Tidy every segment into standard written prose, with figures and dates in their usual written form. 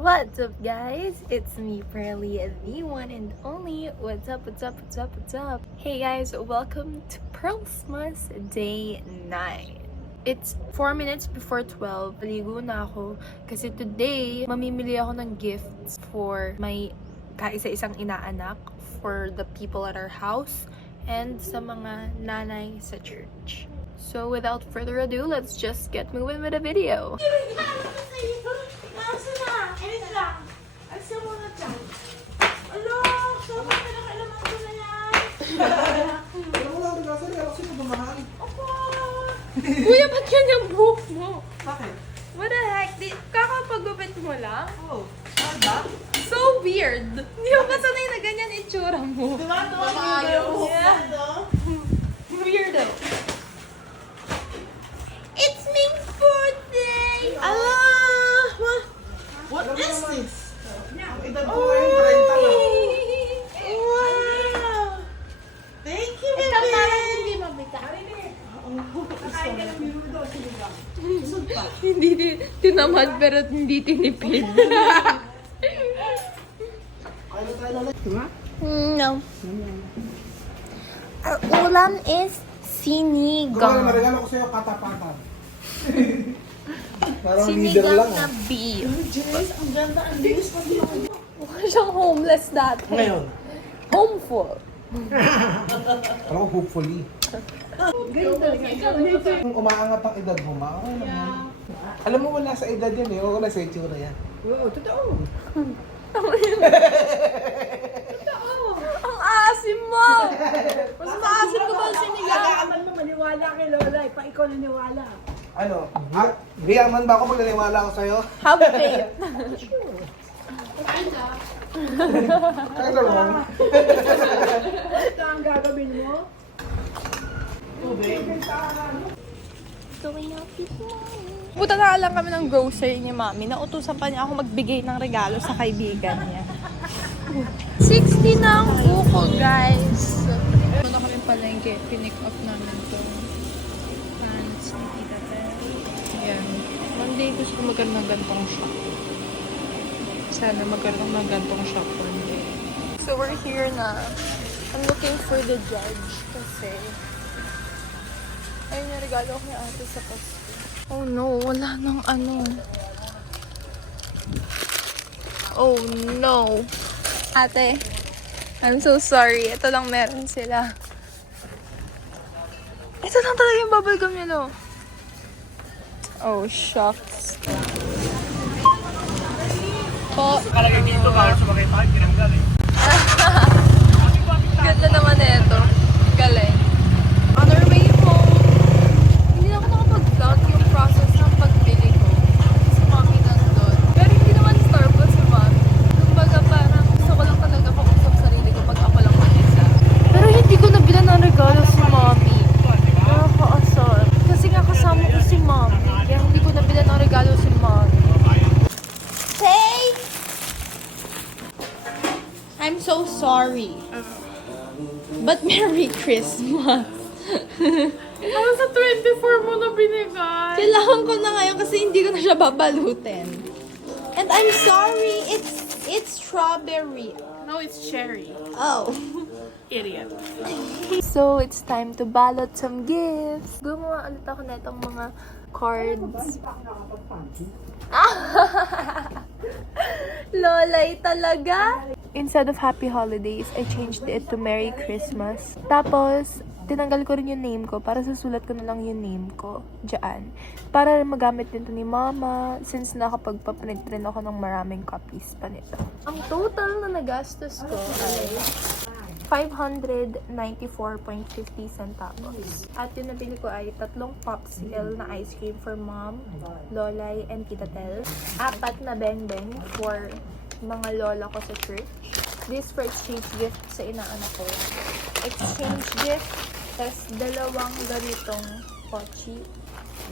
What's up, guys? It's me, Pearly, the one and only. What's up, what's up, what's up, what's up? Hey guys, welcome to Pearlsmas Day 9. It's 4 minutes before 12. Paligo na ako kasi today, mamimili ako ng gifts for my kaisa-isang inaanak, for the people at our house, and sa mga nanay sa church. So without further ado, let's just get moving with the video. Kuya, ba't yan yung buhok mo? Bakit? What the heck? Kakapagupit mo lang? Oo. Ano ba? So weird. Hindi mo ba sanay na ganyan itsura mo? Diba ito? Maayo. Weirdo. It's Ming's birthday! Allah! What is this? Ang edad ko ngayon, 30 na. Wow! Thank you, Ito baby! parang hindi mabita. Hindi tinamad pero hindi tinipid. Kaya tayo lalat. Diba? No. Our ulam is Kung sinigang. marigalo ko sa'yo, katapatan. Parang leader Sinigang lang na ah. beef. Jess, ang ganda. Ang linis pa din ako. Mukha siyang homeless dati. Ngayon. Homeful. Alam ko, hopefully. Kung umaangat ang edad mo, okay lang yan. Alam mo, wala sa edad yan eh. Wala sa itsura yan. Oo, totoo. Ang asim mo! Mas maasim ko ba ang sinigang? Alaman mo, maniwala kay Lola. Pa ikaw naniwala. Ano? Biyaman ba ako pag naniwala ako sa'yo? Have faith. Kind of wrong. Ito ang gagawin mo. Puta na lang kami ng grocery ni Mami. Nautusan pa niya ako magbigay ng regalo sa kaibigan niya. 60 na ang buko, guys. Muna kami palengke. Pinick up namin to. Pants ni Tita Tel. Ayan. One day gusto ko magkaroon ng gantong shop. Sana magkaroon ng gantong shop one day. So we're here na. I'm looking for the judge kasi ayun yung regalo ko kay ate sa Pasko. Oh no, wala nang ano. Oh no. Ate, I'm so sorry. Ito lang meron sila. Ito lang talaga yung bubblegum nyo, no? Oh, shucks. Po. Kalagay dito, bawal sumakay pa, pinanggal eh. Ganda naman na ito. Galing. On our way home, hindi na ako nakapag-vlog yung process ng pagbili ko. Kasi si Mami nandun. Pero hindi naman starve si Mami. Kumbaga parang gusto ko lang talaga pakusap sarili ko pag ako lang mag-isa. Pero hindi ko nabila ng regalo si Mami. Nakakaasar. Kasi nga kasama ko si Mami. Kaya hindi ko nabila ng regalo si Mami. Hey! I'm so sorry. But Merry Christmas. Ano sa 24 mo na binigay? Kailangan ko na ngayon kasi hindi ko na siya babalutin. And I'm sorry, it's strawberry. No, it's cherry. Oh. Idiot. So, it's time to ballot some gifts. Gumawa ulit ako na itong mga cards. Lolay talaga. Instead of Happy Holidays, I changed it to Merry Christmas. Tapos, tinanggal ko rin yung name ko para susulat ko na lang yung name ko dyan. Para magamit din to ni Mama since nakapagpaprint rin ako ng maraming copies pa nito. Ang total na nagastos ko ay 594.50 centavos. At yung nabili ko ay 3 popsicle na ice cream for Mom, Lolay, and Tita Tel. 4 na beng-beng for mga lola ko sa church. This for exchange gift sa inaanak ko. Exchange gift, tas 2 ganitong pochi.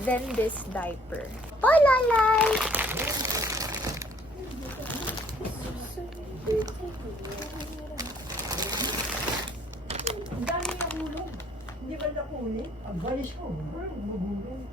Then this diaper. Oh, Lolay! Ang dami ng hulong. Hindi ba nakunin? Ang balis ko. Maghulong.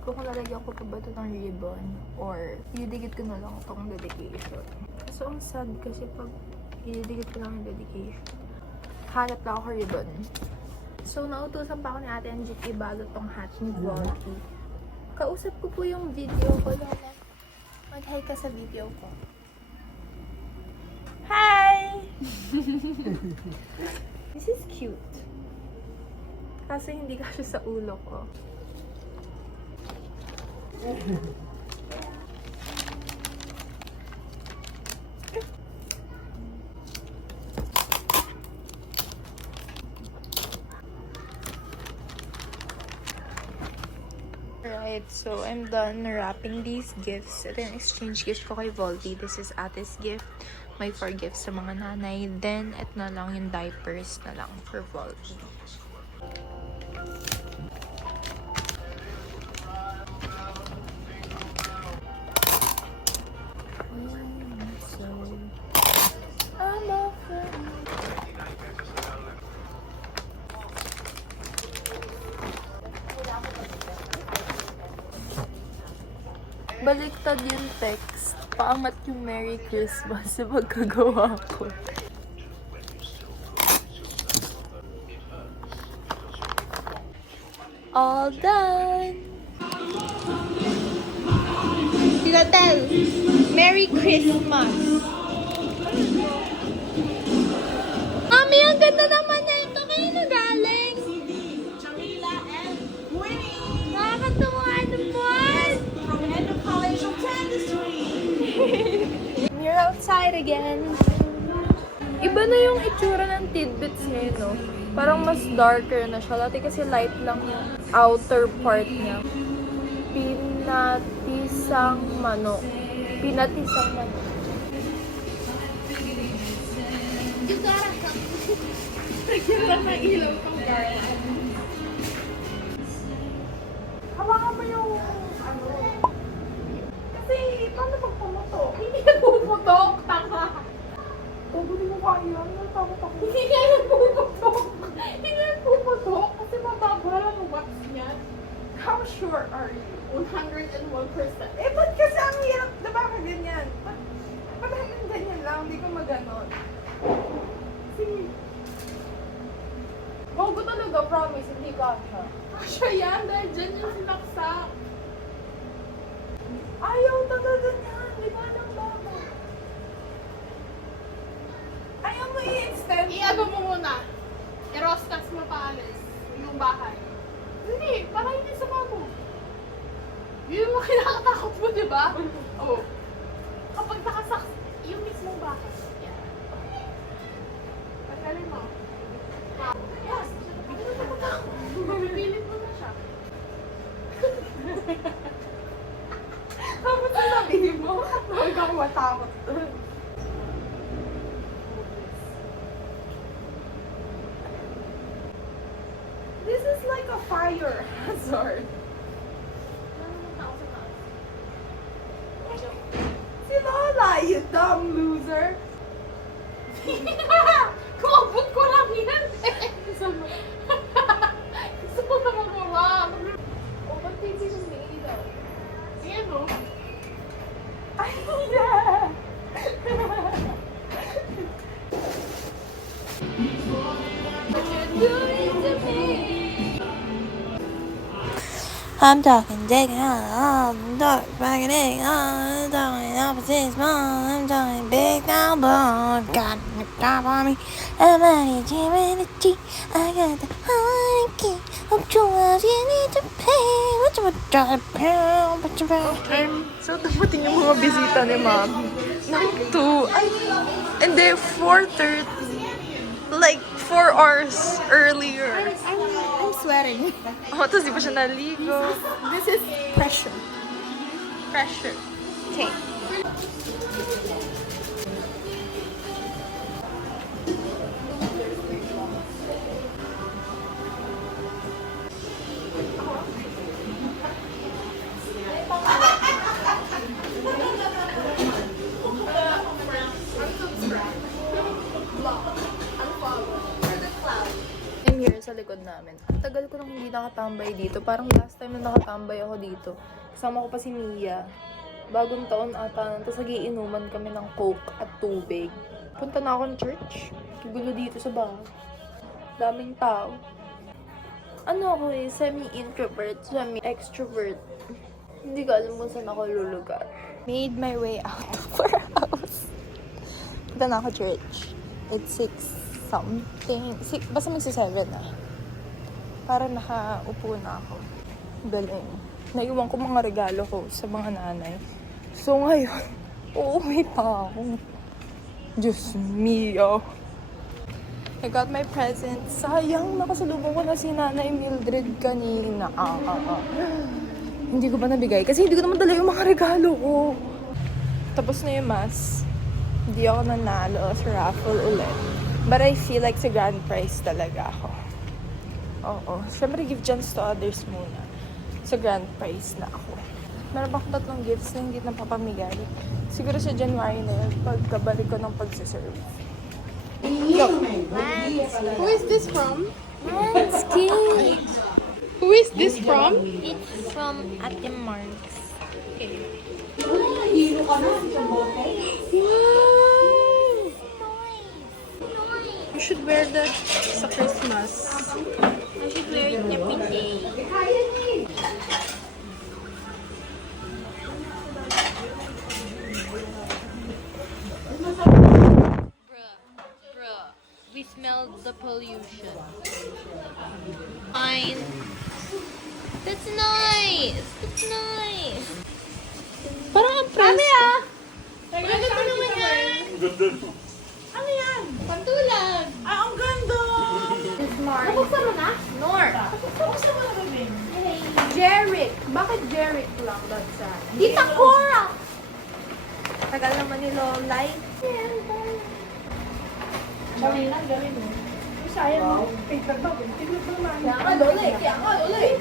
ko kung lalagyan ko pa ba ito ng ribbon or ididikit ko na lang itong dedication. So, ang sad kasi pag ididikit ko lang yung dedication, hanap lang ako ribbon. So, nautusan pa ako ni Ate Anjik ibalot tong hat ni Volty. Kausap ko po yung video ko, Lola. Mag-hi ka sa video ko. Hi! This is cute. Kaso hindi kasi sa ulo ko. Right, so I'm done wrapping these gifts. Ito yung exchange gift ko kay Volty. This is Ate's gift. May 4 gifts sa mga nanay. Then, ito na lang yung diapers na lang for Volty. So, I'm a friend. Baliktad yung text. Paangat yung Merry Christmas sa pagkagawa ko. All done! Tinatel! Merry Christmas! Mami, ang ganda naman na ito. Kayo na galing? Jamila and Winnie Nakakatuwa naman! from Edna College of Dentistry. We're outside again. Iba na yung itsura ng tidbits ngayon, no? Parang mas darker na siya. Dati kasi light lang yung outer part niya. Pinatisang manok. Pinatisang manok. You gotta help me. Nagsilang ng ilaw tong garlic. Hawakan mo yung ano. Kasi, paano pag pumutok? Hindi ka pumutok, tanga. Huwag mo kaya. Natakot ako. Hindi ka yan pumutok. Hindi ka yan pumutok. Kasi mababa lang ang wax niyan. How sure are you? 101%. Eh, ba't kasi ang hirap? Diba ka ganyan? Ba't hanggang ganyan lang? Hindi ko maganon. Sige. Bago talaga, promise, hindi ka siya. Siya yan, dahil dyan yung sinaksak. Ayaw talaga niyan. Di ba lang baba? Ayaw mo i-extend. I-ano mo muna. I-rostas mo paalis. Yung bahay. Hindi, para hindi sumabog. Yun yung kinakatakot mo, di ba? Oo. Kapag nakasak, yung mismong bahay. Yeah. Pagkalin mo. Yes. Hindi mo matakot. Mabibilit mo na siya. Tapos sasabihin mo, huwag kang matakot dun. This is like a fire hazard. Si Lola, you dumb loser. Kumabot ko lang yan. Gusto mo. Gusto ko na magawang. O, ba't hindi humingi daw? Ayan o. Ay, yeah. I'm talking digging out, I'm talking bragging it, I'm talking opposite small, I'm talking big now, but got the top on me, I'm ready to G, I got the high key, I'm sure you need to pay, what you would try to pay, but you pay. So, dapating yung mga bisita ni Mom. Ng 2. Ay, and then 4:30. Like, 4 hours earlier. I'm sweating. Oh, tapos di pa siya naligo. This is pressure. Pressure. Take. I'm here sa likod namin. Ang tagal ko nang hindi nakatambay dito. Parang last time na nakatambay ako dito. Kasama ko pa si Mia. Bagong taon ata. Tapos nagiinuman kami ng Coke at tubig. Punta na ako ng church. Gulo dito sa bahay. Daming tao. Ano ako eh, semi-introvert, semi-extrovert. Hindi ko alam kung saan ako lulugar. Made my way out of our house. Punta na ako church. It's 6 something. Basta magsi-7 na. Para nakaupo na ako. Galing. Naiwan ko mga regalo ko sa mga nanay. So ngayon, uuwi pa ako. Diyos mio. I got my present. Sayang, nakasalubong ko na si Nanay Mildred kanina. Hindi ko pa nabigay. Kasi hindi ko naman dala yung mga regalo ko. Tapos na yung mass. Hindi ako nanalo sa raffle ulit. But I feel like sa grand prize talaga ako. Oo. Siyempre, give chance to others muna. Sa grand prize na ako. Meron pa akong 3 gifts na hindi na papamigay. Siguro sa January na yun, pagkabalik ko ng pagsiserve. Yo. Who is this from? Manscaped. Who is this from? It's from Ate Marks. Okay. Hero ka na sa bote. Wow! You should wear that sa Christmas. I should wear it every day. Bruh, we smelled the pollution. Fine. That's nice. That's nice. Parang ang presko. Ganda pa naman yan. Ano yan? Pantulan. Ah, ang ganda! Nabuksan mo na? Nor. Buksan mo na kami. Jeric. Bakit Jeric lang? That's sad. Tita Cora. Tagal naman ni Lolay. Gawin na, gawin mo. Sayang mo. Paper ba? Tignan mo naman. Kaya nga, Lolay.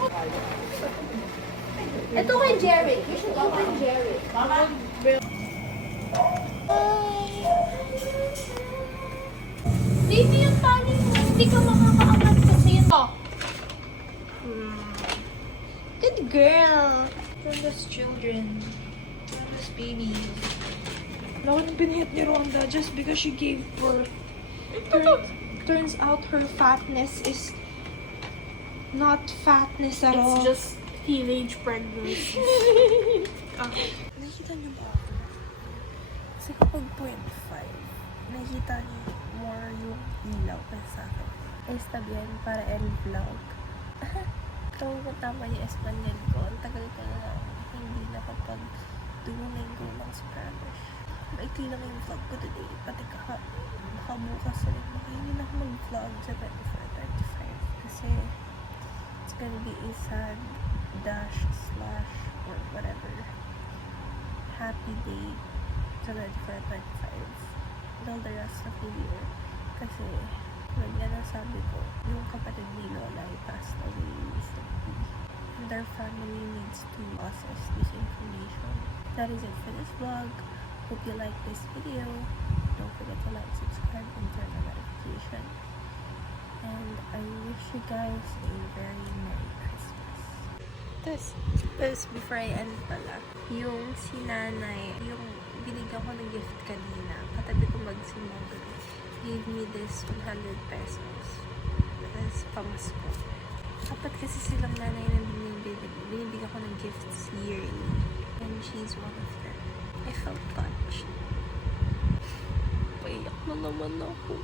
Ito kay Jeric. You should open Jeric. Mama, Baby, yung tali mo. Hindi ka makakaangat kasi yun. Oh. Good girl. From those children. From those babies. Wala ko nang pinihit ni Rhonda just because she gave birth. Turns out her fatness is not fatness at all. It's just teenage pregnancy. Nakikita niyo ba ako? Kasi kapag 0.5, nakikita niyo more yung ilaw kaysa sa akin. Establihan para end vlog. Kung tama yung Espanyol ko, ang tagal ko na lang hindi nakapag-dumunay ko ng Spanish. Maikli lang yung vlog ko today. Pati bukas rin. Hindi na ako mag-vlog sa 24-25 kasi it's gonna be a sad dash slash or whatever happy day sa 24-25 till the rest of the year kasi like nga nasabi ko yung kapatid ni Lola ay passed away recently and their family needs to process this information. That is it for this vlog. Hope you like this video. Don't forget to like, subscribe, and turn on notification. And I wish you guys a very Merry Christmas. This before I end pala, yung si nanay, yung binigyan ko ng gift kanina, katabi ko magsimog, gave me this 100 pesos as pamasko. Dapat kasi silang nanay na binibigyan ko ng gifts yearly, and she's one of them. I felt touched. Paiyak na naman ako.